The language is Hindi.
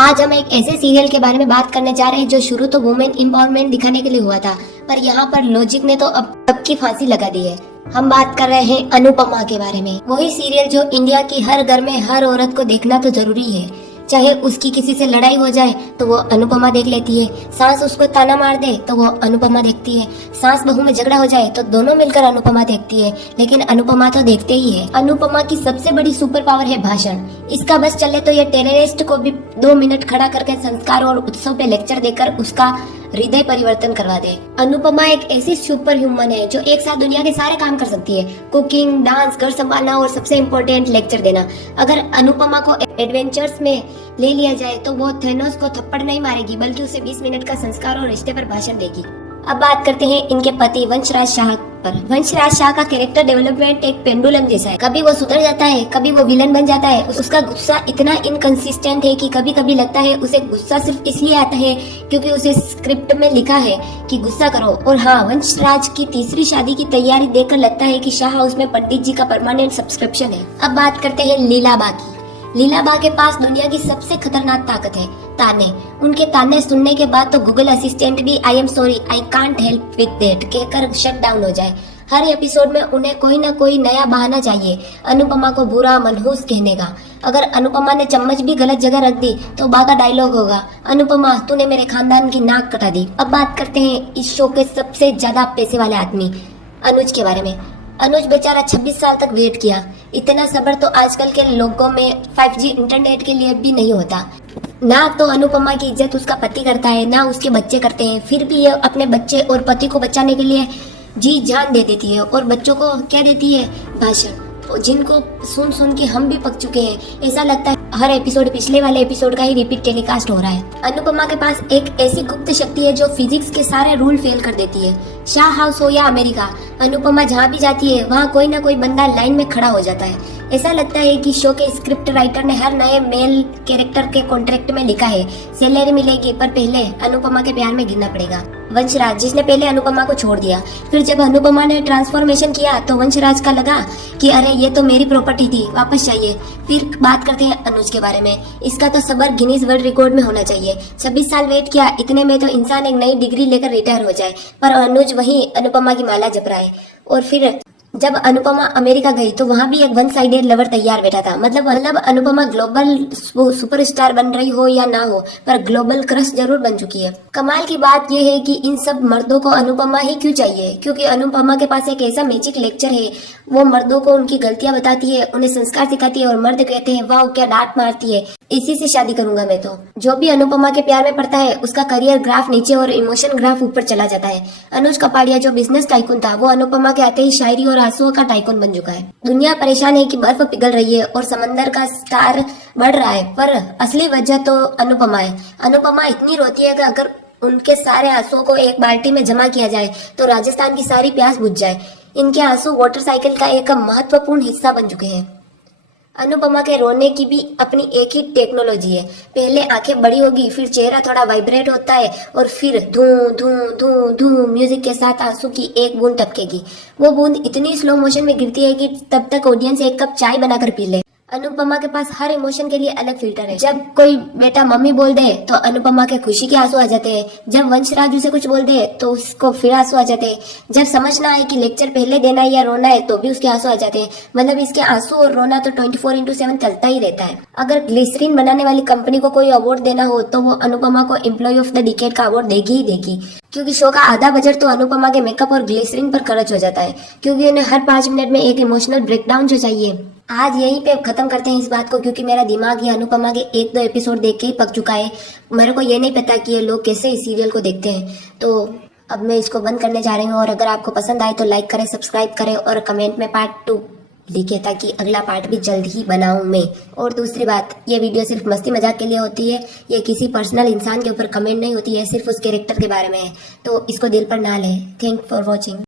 आज हम एक ऐसे सीरियल के बारे में बात करने जा रहे हैं जो शुरू तो वुमेन एम्पावरमेंट दिखाने के लिए हुआ था, पर यहाँ पर लॉजिक ने तो अब तक की फांसी लगा दी है। हम बात कर रहे हैं अनुपमा के बारे में। वही सीरियल जो इंडिया की हर घर में हर औरत को देखना तो जरूरी है। चाहे उसकी किसी से लड़ाई हो जाए तो वो अनुपमा देख लेती है, सास उसको ताना मार दे तो वो अनुपमा देखती है, सास बहू में झगड़ा हो जाए तो दोनों मिलकर अनुपमा देखती है, लेकिन अनुपमा तो देखते ही है। अनुपमा की सबसे बड़ी सुपर पावर है भाषण। इसका बस चले तो ये टेररिस्ट को भी 2 मिनट खड़ा करके संस्कार और उत्सव पे लेक्चर देकर उसका हृदय परिवर्तन करवा दे। अनुपमा एक ऐसी सुपर ह्यूमन है जो एक साथ दुनिया के सारे काम कर सकती है, कुकिंग, डांस, घर संभालना और सबसे इम्पोर्टेंट लेक्चर देना। अगर अनुपमा को एडवेंचर्स में ले लिया जाए तो वो थेनोस को थप्पड़ नहीं मारेगी, बल्कि उसे 20 मिनट का संस्कार और रिश्ते पर भाषण देगी। अब बात करते हैं इनके पति वंशराज शाह पर। वंशराज शाह का कैरेक्टर डेवलपमेंट एक पेंडुलम जैसा है, कभी वो सुधर जाता है, कभी वो विलन बन जाता है। उसका गुस्सा इतना इनकंसिस्टेंट है कि कभी कभी लगता है उसे गुस्सा सिर्फ इसलिए आता है क्योंकि उसे स्क्रिप्ट में लिखा है कि गुस्सा करो। और हाँ, वंशराज की तीसरी शादी की तैयारी देखकर लगता है कि शाह हाउस में पंडित जी का परमानेंट सब्सक्रिप्शन है। अब बात करते हैं लीलाबा की। लीलाबा के पास दुनिया की सबसे खतरनाक ताकत है, ताने। उनके ताने सुनने के बाद तो गूगल असिस्टेंट भी I am sorry, I can't help with that कहकर शट डाउन हो जाए। हर एपिसोड में उन्हें कोई ना कोई नया बहाना चाहिए अनुपमा को बुरा मनहूस कहने का। अगर अनुपमा ने चम्मच भी गलत जगह रख दी तो बा का डायलॉग होगा, अनुपमा तूने मेरे खानदान की नाक कटा दी। अब बात करते हैं इस शो के सबसे ज्यादा पैसे वाले आदमी अनुज के बारे में। अनुज बेचारा 26 साल तक वेट किया। इतना सब्र तो आजकल के लोगों में 5G इंटरनेट के लिए भी नहीं होता। ना तो अनुपमा की इज्जत उसका पति करता है, ना उसके बच्चे करते हैं, फिर भी ये अपने बच्चे और पति को बचाने के लिए जी जान दे देती है और बच्चों को क्या देती है, भाषण, जिनको सुन सुन के हम भी पक चुके हैं। ऐसा लगता है हर एपिसोड पिछले वाले एपिसोड का ही रिपीट टेलीकास्ट हो रहा है। अनुपमा के पास एक ऐसी गुप्त शक्ति है जो फिजिक्स के सारे रूल फेल कर देती है। शाह हाउस हो या अमेरिका, अनुपमा जहाँ भी जाती है वहाँ कोई ना कोई बंदा लाइन में खड़ा हो जाता है। ऐसा लगता है कि शो के स्क्रिप्ट राइटर ने हर नए मेल कैरेक्टर के कॉन्ट्रैक्ट में लिखा है सैलरी मिलेगी पर पहले अनुपमा के प्यार में गिरना पड़ेगा। वंशराज, जिसने पहले अनुपमा को छोड़ दिया, फिर जब अनुपमा ने ट्रांसफॉर्मेशन किया तो वंशराज का लगा कि अरे ये तो मेरी प्रॉपर्टी थी, वापस चाहिए। फिर बात करते हैं अनुज के बारे में। इसका तो सबर गिनीज वर्ल्ड रिकॉर्ड में होना चाहिए। 26 साल वेट किया, इतने में तो इंसान एक नई डिग्री लेकर रिटायर हो जाए, पर अनुज वही अनुपमा की माला जप रहा है। और फिर जब अनुपमा अमेरिका गई तो वहां भी एक वन साइडेड लवर तैयार बैठा था। मतलब अनुपमा ग्लोबल सुपरस्टार बन रही हो या ना हो, पर ग्लोबल क्रश जरूर बन चुकी है। कमाल की बात यह है कि इन सब मर्दों को अनुपमा ही क्यों चाहिए, क्योंकि अनुपमा के पास एक ऐसा मैजिक लेक्चर है। वो मर्दों को उनकी गलतियां बताती है, उन्हें संस्कार सिखाती है और मर्द कहते हैं वाह क्या डांट मारती है, इसी से शादी करूंगा मैं तो। जो भी अनुपमा के प्यार में पड़ता है उसका करियर ग्राफ नीचे और इमोशन ग्राफ ऊपर चला जाता है। अनुज कपाड़िया जो बिजनेस टाइकून था वो अनुपमा के आते ही शायरी और आंसुओं का टाइकून बन चुका है। दुनिया परेशान है कि बर्फ पिघल रही है और समंदर का स्टार बढ़ रहा है, पर असली वजह तो अनुपमा है। अनुपमा इतनी रोती है कि अगर उनके सारे आंसुओं को एक बाल्टी में जमा किया जाए तो राजस्थान की सारी प्यास बुझ जाए। इनके आंसू वाटर साइकिल का एक महत्वपूर्ण हिस्सा बन चुके हैं। अनुपमा के रोने की भी अपनी एक ही टेक्नोलॉजी है। पहले आंखें बड़ी होगी, फिर चेहरा थोड़ा वाइब्रेट होता है और फिर धू धू धू धू म्यूजिक के साथ आंसू की एक बूंद टपकेगी। वो बूंद इतनी स्लो मोशन में गिरती है कि तब तक ऑडियंस एक कप चाय बनाकर पी ले। अनुपमा के पास हर इमोशन के लिए अलग फिल्टर है। जब कोई बेटा मम्मी बोल दे तो अनुपमा के खुशी के आंसू आ जाते हैं। जब वंशराज उसे कुछ बोल दे तो उसको फिर आंसू आ जाते हैं। जब समझ ना आए कि लेक्चर पहले देना है या रोना है तो भी उसके आंसू आ जाते हैं। मतलब इसके आंसू और रोना तो 24/7 चलता ही रहता है। अगर ग्लिसरीन बनाने वाली कंपनी को कोई अवार्ड देना हो तो वो अनुपमा को एम्प्लॉय ऑफ द डिकेड का अवार्ड देगी ही देगी, क्योंकि शो का आधा बजट तो अनुपमा के मेकअप और ग्लिसरीन पर खर्च हो जाता है, क्योंकि उन्हें हर 5 मिनट में एक इमोशनल ब्रेकडाउन जो चाहिए। आज यहीं पे खत्म करते हैं इस बात को, क्योंकि मेरा दिमाग ये अनुपमा के 1-2 एपिसोड देख के ही पक चुका है। मेरे को ये नहीं पता कि ये लोग कैसे इस सीरियल को देखते हैं। तो अब मैं इसको बंद करने जा रही हूँ, और अगर आपको पसंद आए तो लाइक करें, सब्सक्राइब करें और कमेंट में पार्ट 2 लिखे ताकि अगला पार्ट भी जल्द ही बनाऊं मैं। और दूसरी बात, ये वीडियो सिर्फ मस्ती मजाक के लिए होती है, ये किसी पर्सनल इंसान के ऊपर कमेंट नहीं होती है, सिर्फ उस कैरेक्टर के बारे में है, तो इसको दिल पर ना लें। Thank for watching.